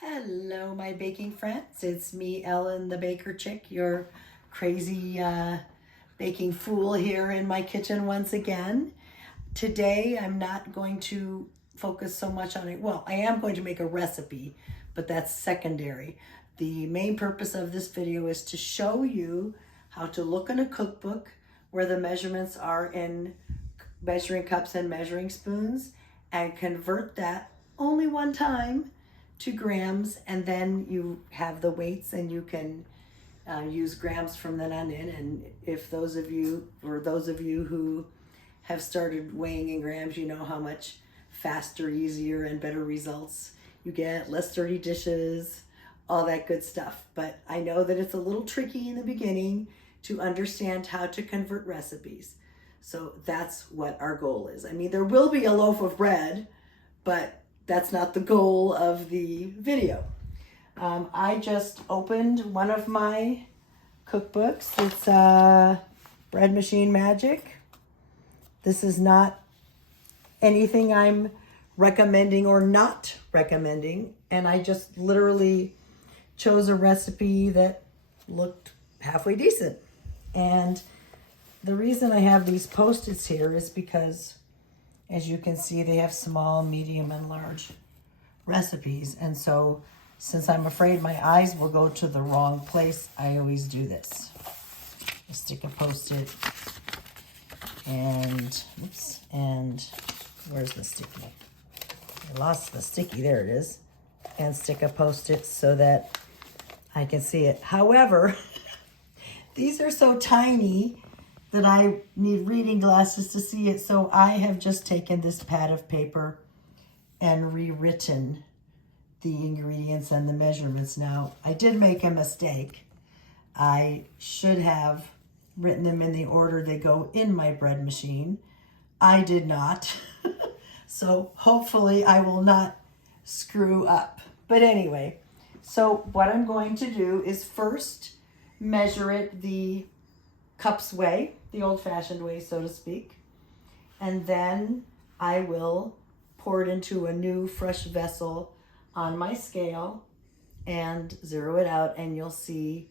Hello, my baking friends. It's me, Ellen the Baker Chick, your crazy baking fool here in my kitchen once again. Today, I'm not going to focus so much on it. Well, I am going to make a recipe, but that's secondary. The main purpose of this video is to show you how to look in a cookbook where the measurements are in measuring cups and measuring spoons and convert that only one time to grams, and then you have the weights and you can use grams from then on in. And if those of you who have started weighing in grams, you know how much faster, easier, and better results you get, less dirty dishes, all that good stuff. But I know that it's a little tricky in the beginning to understand how to convert recipes. So that's what our goal is. I mean, there will be a loaf of bread, but that's not the goal of the video. I just opened one of my cookbooks. It's Bread Machine Magic. This is not anything I'm recommending or not recommending. And I just literally chose a recipe that looked halfway decent. And the reason I have these Post-its here is because, as you can see, they have small, medium, and large recipes. And so since I'm afraid my eyes will go to the wrong place, I always do this. I stick a Post-it and, oops, and where's the sticky? I lost the sticky, there it is. And stick a Post-it so that I can see it. However, these are so tiny that I need reading glasses to see it. So I have just taken this pad of paper and rewritten the ingredients and the measurements. Now, I did make a mistake. I should have written them in the order they go in my bread machine. I did not. So hopefully I will not screw up. But anyway, so what I'm going to do is first measure it the cups way, the old-fashioned way, so to speak. And then I will pour it into a new fresh vessel on my scale and zero it out, and you'll see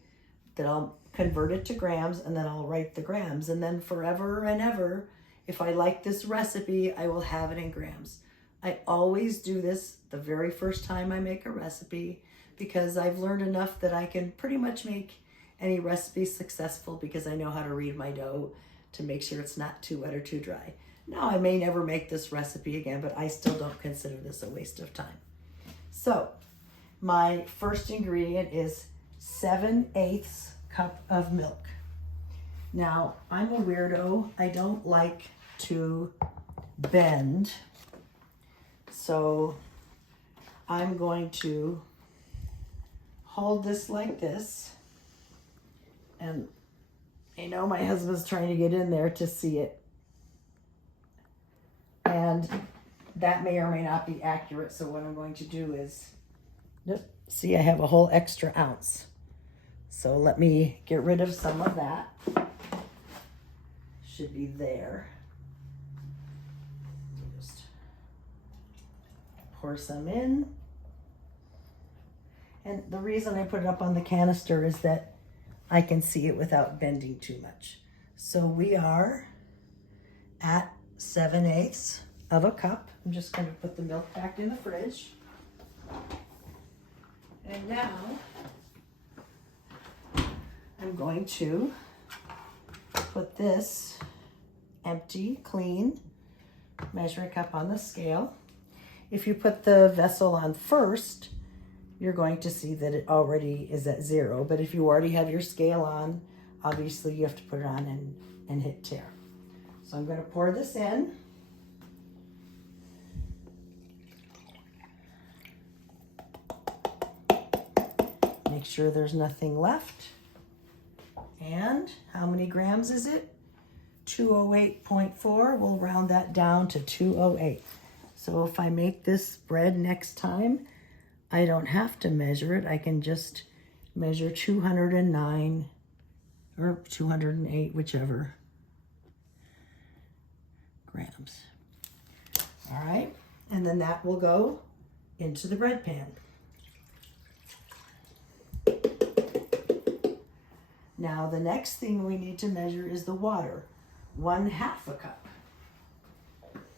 that I'll convert it to grams, and then I'll write the grams. And then forever and ever, if I like this recipe, I will have it in grams. I always do this the very first time I make a recipe because I've learned enough that I can pretty much make any recipe successful because I know how to read my dough to make sure it's not too wet or too dry. Now, I may never make this recipe again, but I still don't consider this a waste of time. So my first ingredient is 7/8 cup of milk. Now, I'm a weirdo. I don't like to bend. So I'm going to hold this like this. And I know my husband's trying to get in there to see it. And that may or may not be accurate. So what I'm going to do is, see, I have a whole extra ounce. So let me get rid of some of that. Should be there. Just pour some in. And the reason I put it up on the canister is that I can see it without bending too much. So we are at 7/8 of a cup. I'm just going to put the milk back in the fridge. And now I'm going to put this empty, clean measuring cup on the scale. If you put the vessel on first, you're going to see that it already is at 0. But if you already have your scale on, obviously you have to put it on and hit tare. So I'm going to pour this in. Make sure there's nothing left. And how many grams is it? 208.4. We'll round that down to 208. So if I make this bread next time, I don't have to measure it. I can just measure 209 or 208, whichever, grams. All right, and then that will go into the bread pan. Now the next thing we need to measure is the water. 1/2 a cup.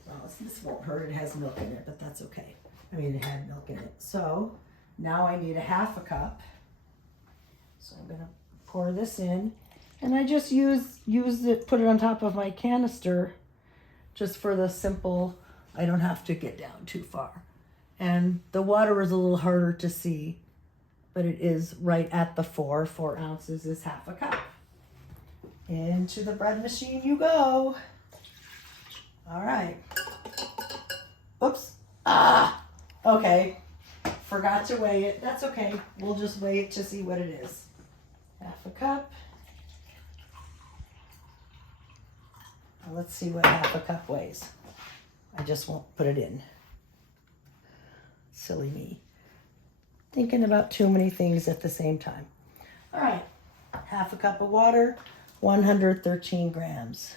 Well, this won't hurt, it has milk in it, but that's okay. I mean, it had milk in it. So now I need 1/2 cup. So I'm gonna pour this in, and I just use it, put it on top of my canister, just for the simple, I don't have to get down too far. And the water is a little harder to see, but it is right at the 4 ounces is 1/2 cup. Into the bread machine you go. All right. Oops. Okay. Forgot to weigh it. That's okay. We'll just weigh it to see what it is. 1/2 cup. Now let's see what 1/2 cup weighs. I just won't put it in. Silly me. Thinking about too many things at the same time. All right. 1/2 cup of water, 113 grams.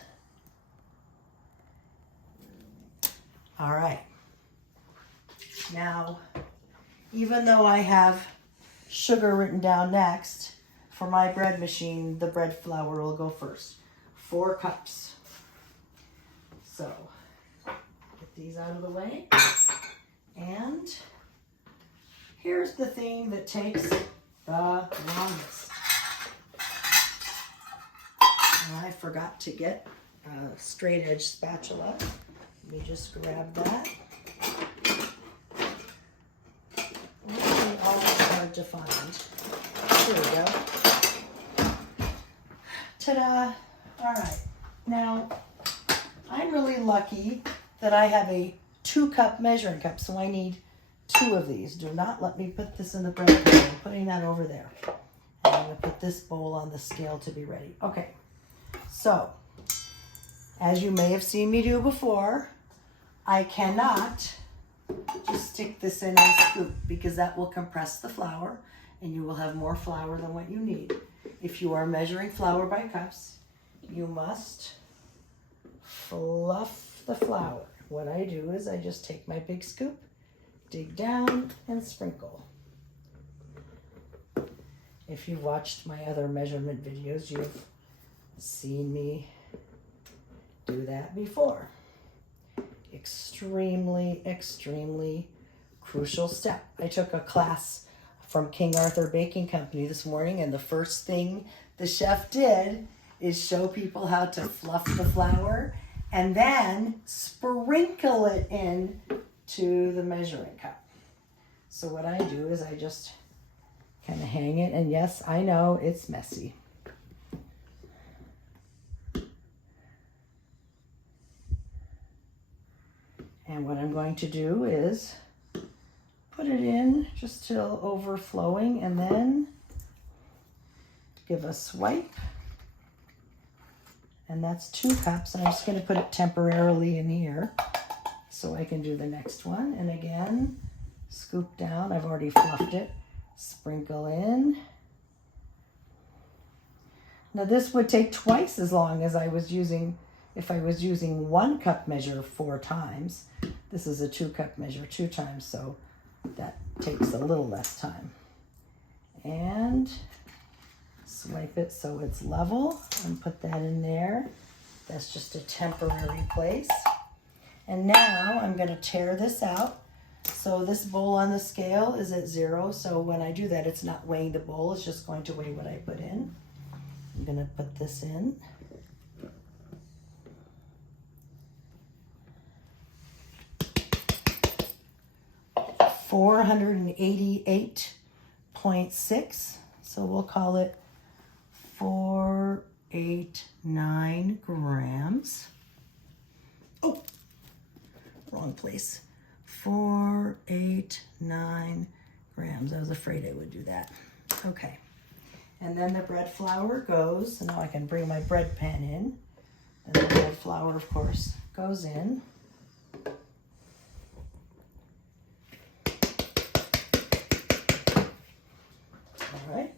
All right. Now, even though I have sugar written down next, for my bread machine, the bread flour will go first. 4 cups. So, get these out of the way. And here's the thing that takes the longest. And I forgot to get a straight edge spatula. Let me just grab that. Really always hard to find. There we go. Ta-da! All right. Now, I'm really lucky that I have a 2-cup measuring cup, so I need 2 of these. Do not let me put this in the bread pan. I'm putting that over there. I'm going to put this bowl on the scale to be ready. Okay, so as you may have seen me do before, I cannot just stick this in and scoop, because that will compress the flour and you will have more flour than what you need. If you are measuring flour by cups, you must fluff the flour. What I do is I just take my big scoop, dig down, and sprinkle. If you've watched my other measurement videos, you've seen me do that before. Extremely, extremely crucial step. I took a class from King Arthur Baking Company this morning, and the first thing the chef did is show people how to fluff the flour and then sprinkle it in to the measuring cup. So what I do is I just kind of hang it, and yes, I know it's messy. And what I'm going to do is put it in just till overflowing, and then give a swipe. And that's 2 cups. I'm just going to put it temporarily in here so I can do the next one. And again, scoop down. I've already fluffed it. Sprinkle in. Now this would take twice as long as I was using if I was using 1 cup measure 4 times. This is a 2-cup measure 2 times, so that takes a little less time. And swipe it so it's level and put that in there. That's just a temporary place. And now I'm going to tear this out. So this bowl on the scale is at 0, so when I do that, it's not weighing the bowl, it's just going to weigh what I put in. I'm going to put this in. $488.6, so we'll call it 489 grams. Oh, wrong place. 489 grams. I was afraid I would do that. Okay. And then the bread flour goes, so now I can bring my bread pan in. And the bread flour, of course, goes in. All right.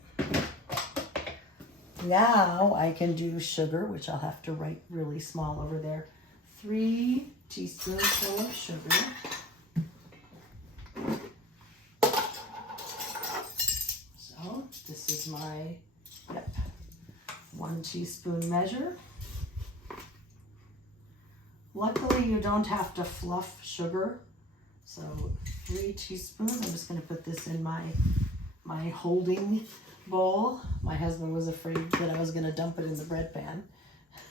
Now I can do sugar, which I'll have to write really small over there. 3 teaspoonfuls of sugar. So this is my, 1 teaspoon measure. Luckily, you don't have to fluff sugar. So 3 teaspoons. I'm just going to put this in my holding bowl. My husband was afraid that I was going to dump it in the bread pan.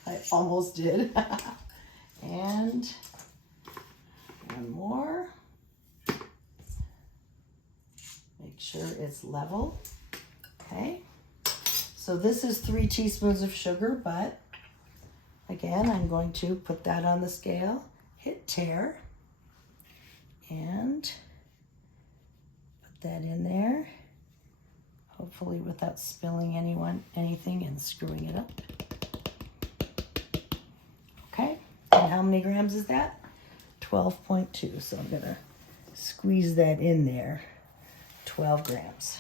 I almost did. And 1 more. Make sure it's level. Okay. So this is 3 teaspoons of sugar, but again, I'm going to put that on the scale, hit tare, and put that in there, hopefully without spilling anything and screwing it up. Okay, and how many grams is that? 12.2, so I'm gonna squeeze that in there, 12 grams.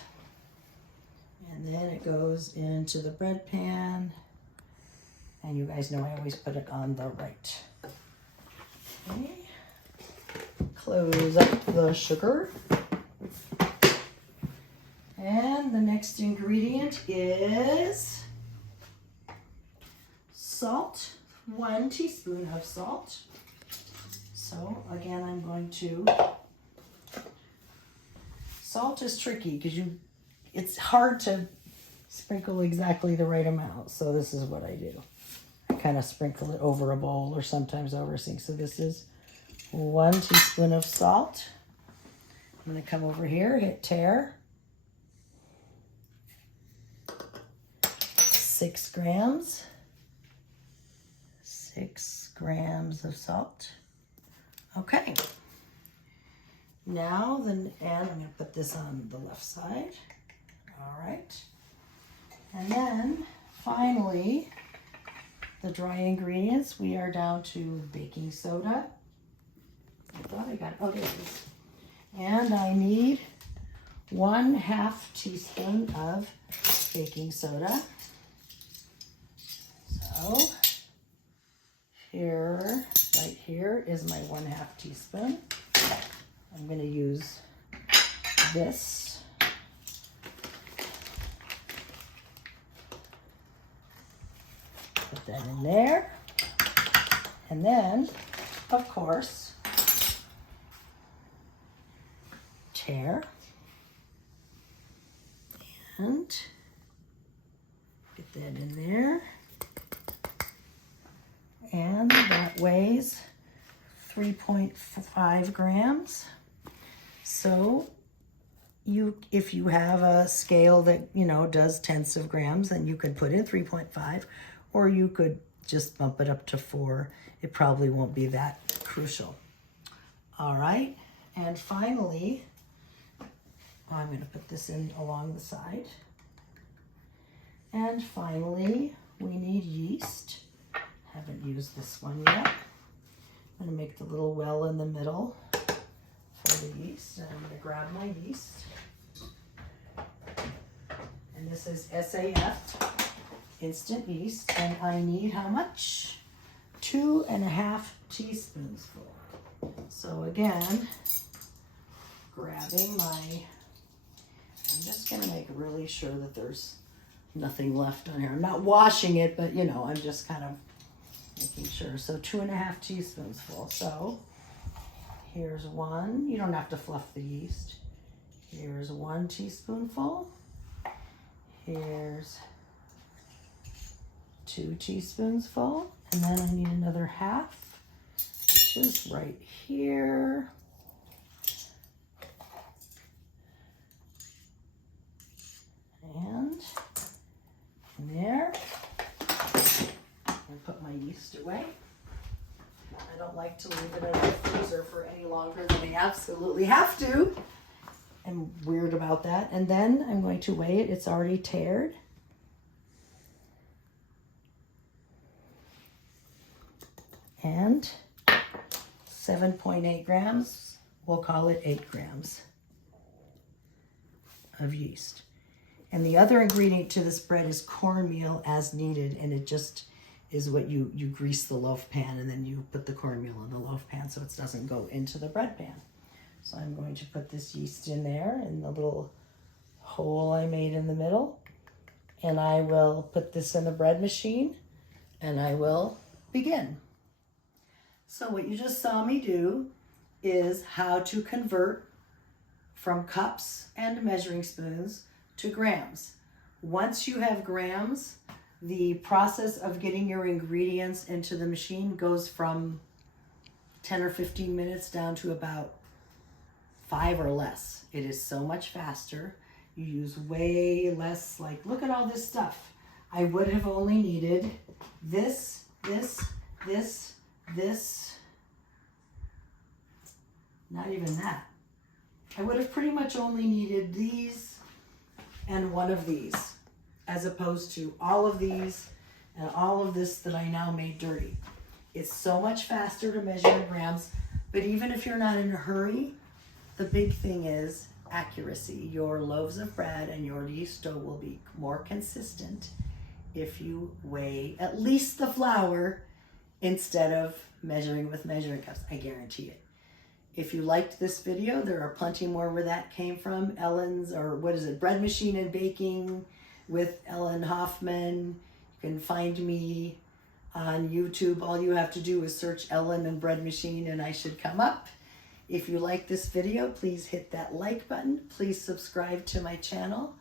And then it goes into the bread pan. And you guys know I always put it on the right. Okay. Close up the sugar. And the next ingredient is salt. 1 teaspoon of salt. So again, I'm going to, salt is tricky because it's hard to sprinkle exactly the right amount. So this is what I do. I kind of sprinkle it over a bowl or sometimes over a sink. So this is 1 teaspoon of salt. I'm going to come over here, hit tare. 6 grams. 6 grams of salt. Okay. Now, and I'm going to put this on the left side. All right. And then, finally, the dry ingredients. We are down to baking soda. I thought I got, oh, there it is. And I need 1/2 teaspoon of baking soda. So, here, right here is my 1/2 teaspoon. I'm going to use this. Put that in there. And then, of course, tare. And get that in there. And that weighs 3.5 grams. So if you have a scale that, you know, does tenths of grams, then you could put in 3.5, or you could just bump it up to 4. It probably won't be that crucial. All right, and finally, I'm going to put this in along the side. And finally, we need yeast. Haven't used this one yet. I'm going to make the little well in the middle for the yeast. And I'm going to grab my yeast. And this is SAF, instant yeast. And I need how much? 2.5 teaspoons full. So again, grabbing I'm just going to make really sure that there's nothing left on here. I'm not washing it, but you know, I'm just kind of making sure. So 2.5 teaspoons full. So here's 1. You don't have to fluff the yeast. Here's 1 teaspoonful. Here's 2 teaspoons full. And then I need another half, which is right here. And in there. And put my yeast away. I don't like to leave it in the freezer for any longer than I absolutely have to. I'm weird about that. And then I'm going to weigh it. It's already tared. And 7.8 grams. We'll call it 8 grams of yeast. And the other ingredient to this bread is cornmeal as needed, and it just is what you grease the loaf pan and then you put the cornmeal in the loaf pan so it doesn't go into the bread pan. So I'm going to put this yeast in there in the little hole I made in the middle. and I will put this in the bread machine and I will begin. So what you just saw me do is how to convert from cups and measuring spoons to grams. Once you have grams, the process of getting your ingredients into the machine goes from 10 or 15 minutes down to about 5 or less. It is so much faster. You use way less, like, look at all this stuff. I would have only needed this, not even that. I would have pretty much only needed these and one of these, as opposed to all of these and all of this that I now made dirty. It's so much faster to measure in grams, but even if you're not in a hurry, the big thing is accuracy. Your loaves of bread and your yeast dough will be more consistent if you weigh at least the flour instead of measuring with measuring cups. I guarantee it. If you liked this video, there are plenty more where that came from. Ellen's, or what is it, Bread Machine and Baking with Ellen Hoffman. You can find me on YouTube. All you have to do is search Ellen and Bread Machine and I should come up. If you like this video, please hit that like button. Please subscribe to my channel.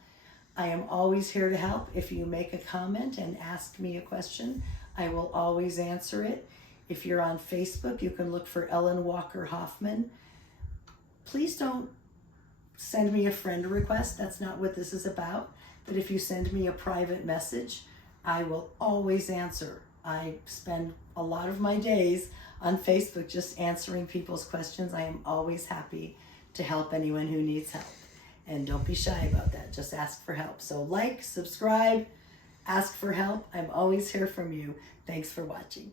I am always here to help. If you make a comment and ask me a question, I will always answer it. If you're on Facebook, you can look for Ellen Walker Hoffman. Please don't send me a friend request. That's not what this is about. But if you send me a private message, I will always answer. I spend a lot of my days on Facebook just answering people's questions. I am always happy to help anyone who needs help. And don't be shy about that. Just ask for help. So like, subscribe, ask for help. I'm always here from you. Thanks for watching.